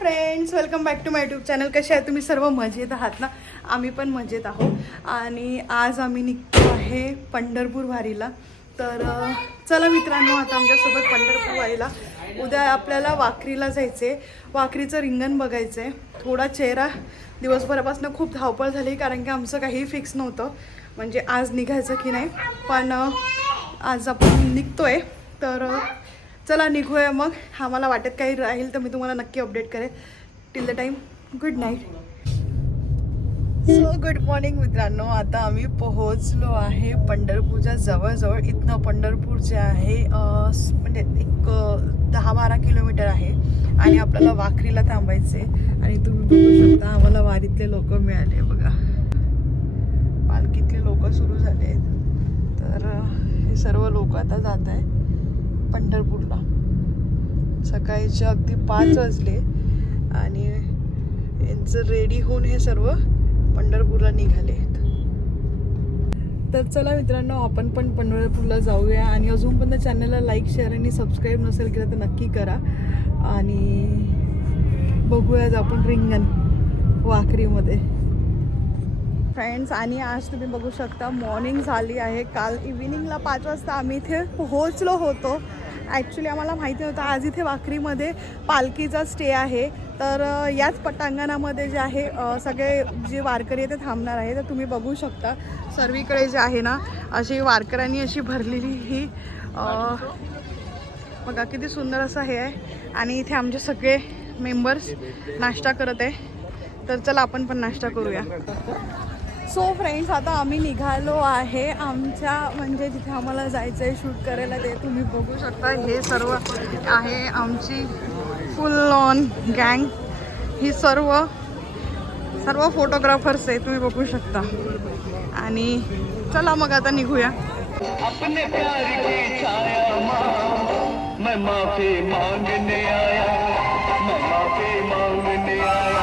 Friends, welcome back to my YouTube channel. कसे आहे तुम्ही सर्व? मजेत आहात ना? आम्ही पण मजेत आहोत. आणि आज आम्ही निघतो आहे पंढरपूर वारीला. तर चला मित्रांनो, आता आमच्यासोबत पंढरपूर वारीला. उद्या आपल्याला वाखरीला जायचं आहे. वाखरीचं रिंगण बघायचं आहे. थोडा चेहरा दिवसभरापासून खूप धावपळ झाली, कारण की आमचं काहीही फिक्स नव्हतं म्हणजे आज निघायचं की नाही. पण आज आपण निघतो आहे. तर चला निघूया मग. आम्हाला वाटत काही राहील तर मी तुम्हाला नक्की अपडेट करेन. Till the time, good night. So good morning मित्रांनो. आता आम्ही पोहोचलो आहे पंढरपूरच्या जवळजवळ. इथनं पंढरपूर जे आहे म्हणजे एक 10-12 किलोमीटर आहे. आणि आपल्याला वाखरीला थांबायचे. आणि तुम्ही बघू शकता आम्हाला वारीतले लोक मिळाले बघा. पालखीतले लोक सुरू झाले आहेत. तर हे सर्व लोक आता जात आहे पंढरपूरला. सकाळचे अगदी 5 वाजले आणि यांचं रेडी होऊन हे सर्व पंढरपूरला निघाले आहेत. तर चला मित्रांनो, आपण पण पंढरपूरला जाऊया. आणि अजूनपर्यंत चॅनलला लाईक, शेअर आणि सबस्क्राईब नसेल केलं तर नक्की करा. आणि बघूयाच आपण रिंगण वाखरीमध्ये फ्रेंड्स. आणि आज तुम्ही बघू शकता मॉर्निंग झाली आहे. काल इव्हिनिंगला 5 वाजता आम्ही इथे पोहोचलो होतो. ॲक्च्युली आम्हाला माहिती नव्हतं आज इथे वाखरीमध्ये पालखीचा स्टे आहे. तर याच पटांगणामध्ये जे आहे सगळे जे वारकरी आहे ते थांबणार आहे. तर तुम्ही बघू शकता सर्वीकडे जे आहे ना अशी वारकऱ्यांनी अशी भरलेली ही बघा किती सुंदर असं हे आहे. आणि इथे आमचे सगळे मेंबर्स नाश्ता करत आहे. तर चला आपण पण नाश्ता करूया. सो फ्रेंड्स, आता आम्ही निघालो आहे आमच्या म्हणजे जिथे आम्हाला जायचं आहे शूट करायला. ते तुम्ही बघू शकता. हे सर्व आहे आमची फुल ऑन गँग. ही सर्व फोटोग्राफर्स आहे, तुम्ही बघू शकता. आणि चला मग आता निघूया. अपने प्यार की छाया मैं माफी मांगने आया, मैं माफी मांगने आया.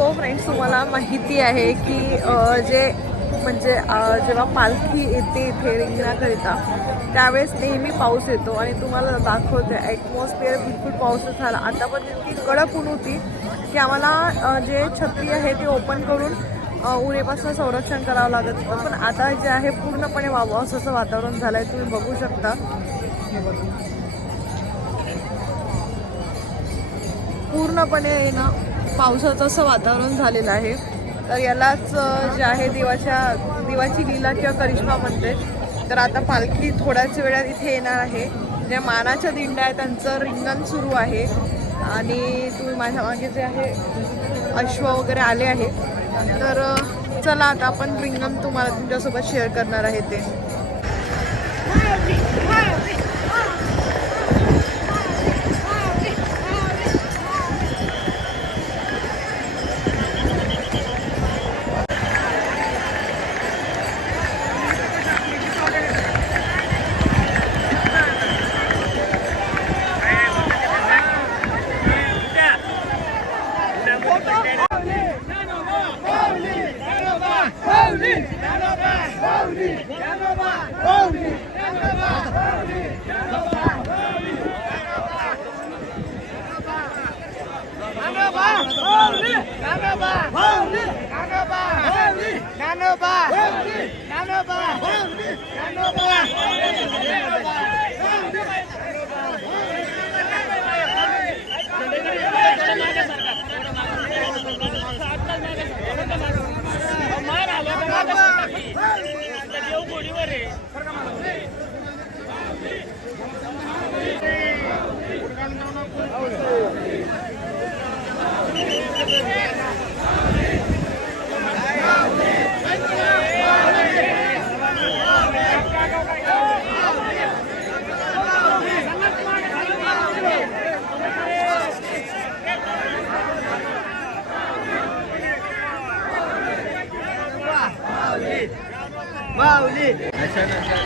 सो फ्रेंड्स, तुम्हाला माहिती आहे की जे म्हणजे जेव्हा पालखी येते इथे रिंगणाकरिता त्यावेळेस नेहमी पाऊस येतो आणि तुम्हाला दाखवते ॲटमॉस्फिअर बिलकुल पाऊसच झाला. आता पण इतकी कडक ऊन होती की आम्हाला जे छत्री आहे ते ओपन करून उन्हेपासून संरक्षण करावं लागत होतं. पण आता जे आहे पूर्णपणे पावसाचं वातावरण झालं आहे, तुम्ही बघू शकता. पूर्णपणे ना पावसाचं असं वातावरण झालेलं आहे. तर यालाच जे आहे देवाची लीला किंवा करिश्मा म्हणते. तर आता पालखी थोड्याच वेळात इथे येणार आहे. ज्या मानाच्या दिंड्या आहेत त्यांचं रिंगण सुरू आहे आणि तुम्ही माझ्या मागे जे आहे अश्व वगैरे आले आहे. तर चला आता आपण रिंगण तुम्हाला तुमच्यासोबत शेअर करणार आहे ते. नशा